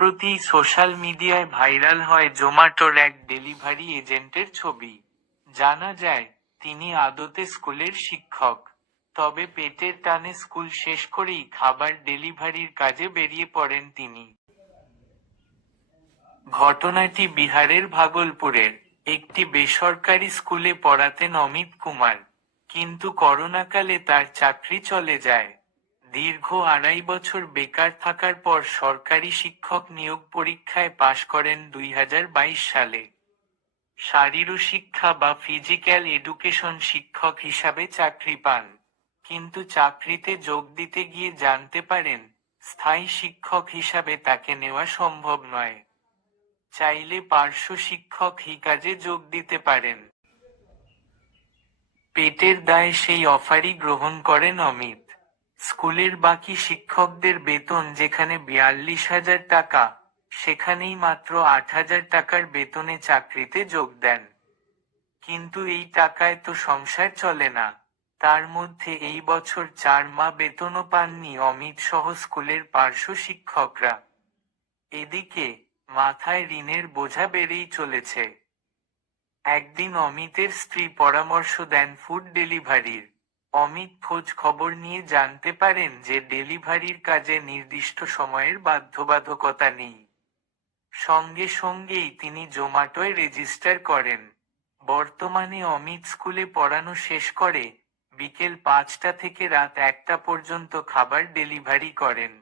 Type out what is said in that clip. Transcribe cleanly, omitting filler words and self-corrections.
সম্প্রতি সোশ্যাল মিডিয়ায় ভাইরাল হয় জোম্যাটোর এক ডেলিভারি এজেন্টের ছবি। জানা যায়, তিনি আদতে স্কুলের শিক্ষক। তবে পেটের টানে স্কুল শেষ করেই খাবার ডেলিভারির কাজে বেরিয়ে পড়েন তিনি। ঘটনাটি বিহারের ভাগলপুরের একটি বেসরকারি স্কুলে পড়াতেন অমিত কুমার। কিন্তু করোনাকালে তার চাকরি চলে যায়। দীর্ঘ 2.5 বছর বেকার থাকার পর সরকারি শিক্ষক নিয়োগ পরীক্ষায় পাশ করেন 2022 সালে। শারীরশিক্ষা বা ফিজিক্যাল এডুকেশন শিক্ষক হিসাবে চাকরি পান। কিন্তু চাকরিতে যোগ দিতে গিয়ে জানতে পারেন, স্থায়ী শিক্ষক হিসাবে তাকে নেওয়া সম্ভব নয়। চাইলে পার্শ্ব শিক্ষক কাজে যোগ দিতে পারেন। পেটের দায়ে সেই অফারই গ্রহণ করেন অমিত। স্কুলের বাকি শিক্ষকদের বেতন যেখানে 42,000 টাকা, সেখানেই মাত্র 8,000 টাকার বেতনে চাকরিতে যোগ দেন। কিন্তু এই টাকায় তো সংসার চলে না। তার মধ্যে এই বছর 4 মাস বেতনও পাননি অমিত সহ স্কুলের পার্শ্ব শিক্ষকরা। এদিকে, মাথায় ঋণের বোঝা বেড়েই চলেছে। একদিন অমিতের স্ত্রী পরামর্শ দেন ফুড ডেলিভারির। অমিত খোঁজ খবর নিয়ে জানতে পারেন যে ডেলিভারির কাজে নির্দিষ্ট সময়ের বাধ্যবাধকতা নেই। সঙ্গে সঙ্গেই তিনি জোম্যাটোয় রেজিস্টার করেন। বর্তমানে অমিত স্কুলে পড়ানো শেষ করে বিকেল 5টা থেকে রাত 1টা পর্যন্ত খাবার ডেলিভারি করেন।